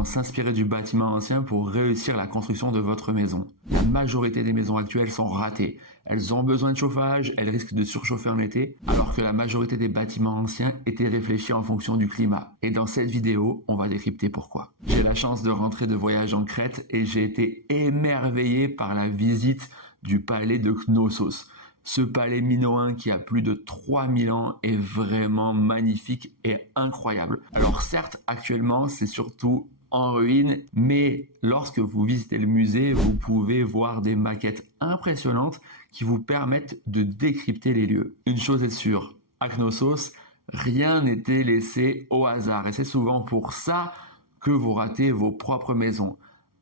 comment s'inspirer du bâtiment ancien pour réussir la construction de votre maison. La majorité des maisons actuelles sont ratées. Elles ont besoin de chauffage, elles risquent de surchauffer en été, alors que la majorité des bâtiments anciens étaient réfléchis en fonction du climat. Et dans cette vidéo, on va décrypter pourquoi. J'ai la chance de rentrer de voyage en Crète et j'ai été émerveillé par la visite du palais de Knossos. Ce palais minoen qui a plus de 3000 ans est vraiment magnifique et incroyable. Alors certes, actuellement, c'est surtout en ruine, mais lorsque vous visitez le musée, vous pouvez voir des maquettes impressionnantes qui vous permettent de décrypter les lieux. Une chose est sûre, à Knossos, rien n'était laissé au hasard et c'est souvent pour ça que vous ratez vos propres maisons.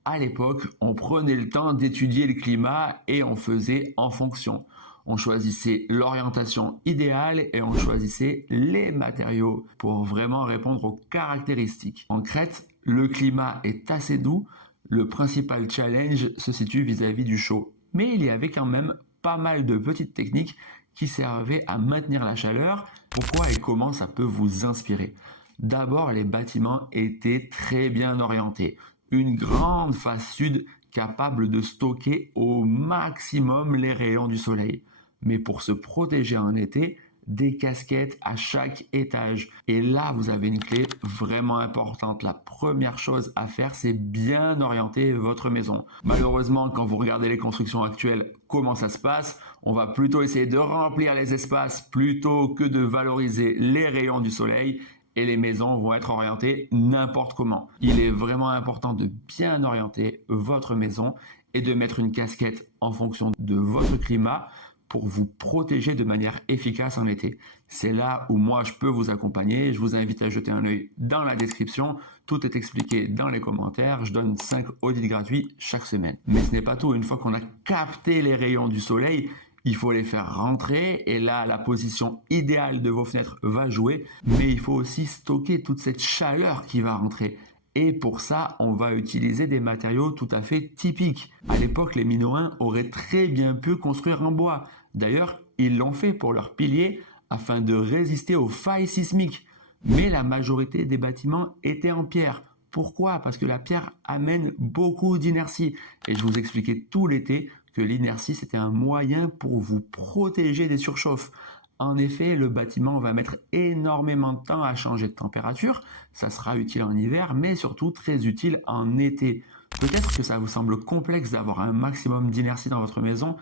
À l'époque, on prenait le temps d'étudier le climat et on faisait en fonction. On choisissait l'orientation idéale et on choisissait les matériaux pour vraiment répondre aux caractéristiques. En Crète, le climat est assez doux. Le principal challenge se situe vis-à-vis du chaud. Mais il y avait quand même pas mal de petites techniques qui servaient à maintenir la chaleur. Pourquoi et comment ça peut vous inspirer? D'abord, les bâtiments étaient très bien orientés. Une grande face sud capable de stocker au maximum les rayons du soleil. Mais pour se protéger en été, des casquettes à chaque étage. Et là, vous avez une clé vraiment importante. La première chose à faire, c'est bien orienter votre maison. Malheureusement, quand vous regardez les constructions actuelles, comment ça se passe? On va plutôt essayer de remplir les espaces plutôt que de valoriser les rayons du soleil. Et les maisons vont être orientées n'importe comment. Il est vraiment important de bien orienter votre maison et de mettre une casquette en fonction de votre climat pour vous protéger de manière efficace en été. C'est là où moi je peux vous accompagner. Je vous invite à jeter un œil dans la description. Tout est expliqué dans les commentaires. Je donne 5 audits gratuits chaque semaine. Mais ce n'est pas tout. Une fois qu'on a capté les rayons du soleil, il faut les faire rentrer et là, la position idéale de vos fenêtres va jouer. Mais il faut aussi stocker toute cette chaleur qui va rentrer. Et pour ça, on va utiliser des matériaux tout à fait typiques. À l'époque, les Minoens auraient très bien pu construire en bois. D'ailleurs, ils l'ont fait pour leurs piliers afin de résister aux failles sismiques. Mais la majorité des bâtiments étaient en pierre. Pourquoi? Parce que la pierre amène beaucoup d'inertie. Et je vous expliquais tout l'été que l'inertie, c'était un moyen pour vous protéger des surchauffes. En effet, le bâtiment va mettre énormément de temps à changer de température. Ça sera utile en hiver, mais surtout très utile en été. Peut-être que ça vous semble complexe d'avoir un maximum d'inertie dans votre maison,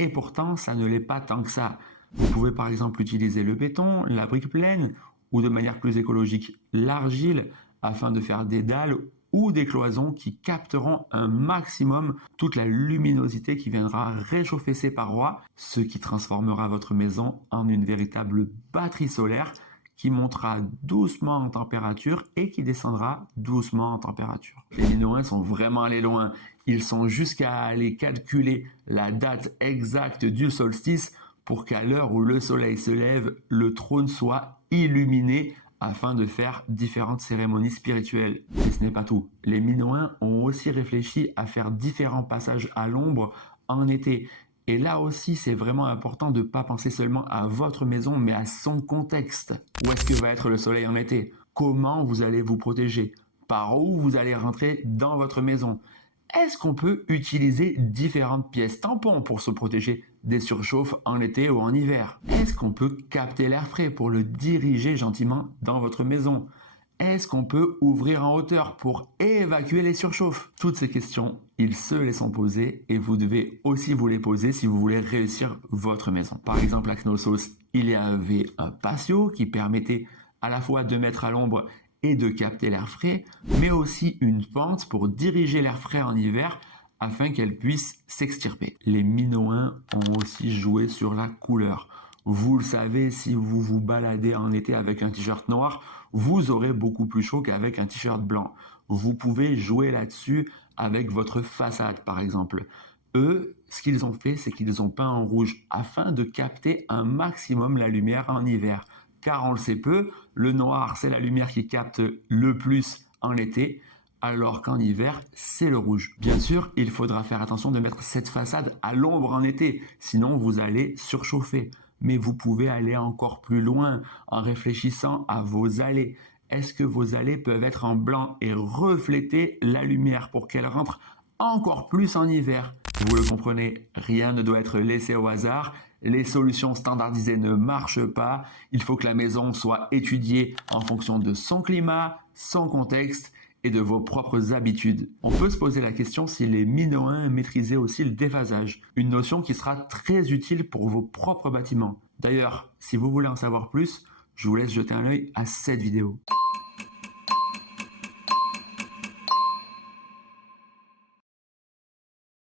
et pourtant, ça ne l'est pas tant que ça. Vous pouvez par exemple utiliser le béton, la brique pleine, ou de manière plus écologique, l'argile, afin de faire des dalles ou des cloisons qui capteront un maximum toute la luminosité qui viendra réchauffer ces parois, ce qui transformera votre maison en une véritable batterie solaire qui montera doucement en température et qui descendra doucement en température. Les Minoens sont vraiment allés loin. Ils sont jusqu'à aller calculer la date exacte du solstice pour qu'à l'heure où le soleil se lève, le trône soit illuminé afin de faire différentes cérémonies spirituelles. Et ce n'est pas tout. Les Minoens ont aussi réfléchi à faire différents passages à l'ombre en été. Et là aussi, c'est vraiment important de ne pas penser seulement à votre maison, mais à son contexte. Où est-ce que va être le soleil en été? Comment vous allez vous protéger? Par où vous allez rentrer dans votre maison? Est-ce qu'on peut utiliser différentes pièces tampons pour se protéger des surchauffes en été ou en hiver? Est-ce qu'on peut capter l'air frais pour le diriger gentiment dans votre maison? Est-ce qu'on peut ouvrir en hauteur pour évacuer les surchauffes? Toutes ces questions, ils se les sont posées et vous devez aussi vous les poser si vous voulez réussir votre maison. Par exemple, à Knossos, il y avait un patio qui permettait à la fois de mettre à l'ombre et de capter l'air frais, mais aussi une pente pour diriger l'air frais en hiver afin qu'elle puisse s'extirper. Les Minoens ont aussi joué sur la couleur. Vous le savez, si vous vous baladez en été avec un t-shirt noir, vous aurez beaucoup plus chaud qu'avec un t-shirt blanc. Vous pouvez jouer là-dessus avec votre façade, par exemple. Eux, ce qu'ils ont fait, c'est qu'ils ont peint en rouge afin de capter un maximum la lumière en hiver. Car on le sait peu, le noir, c'est la lumière qui capte le plus en été, alors qu'en hiver, c'est le rouge. Bien sûr, il faudra faire attention de mettre cette façade à l'ombre en été, sinon vous allez surchauffer. Mais vous pouvez aller encore plus loin en réfléchissant à vos allées. Est-ce que vos allées peuvent être en blanc et refléter la lumière pour qu'elle rentre encore plus en hiver? Vous le comprenez, rien ne doit être laissé au hasard. Les solutions standardisées ne marchent pas. Il faut que la maison soit étudiée en fonction de son climat, son contexte et de vos propres habitudes. On peut se poser la question si les Minoens maîtrisaient aussi le déphasage, une notion qui sera très utile pour vos propres bâtiments. D'ailleurs, si vous voulez en savoir plus, je vous laisse jeter un œil à cette vidéo.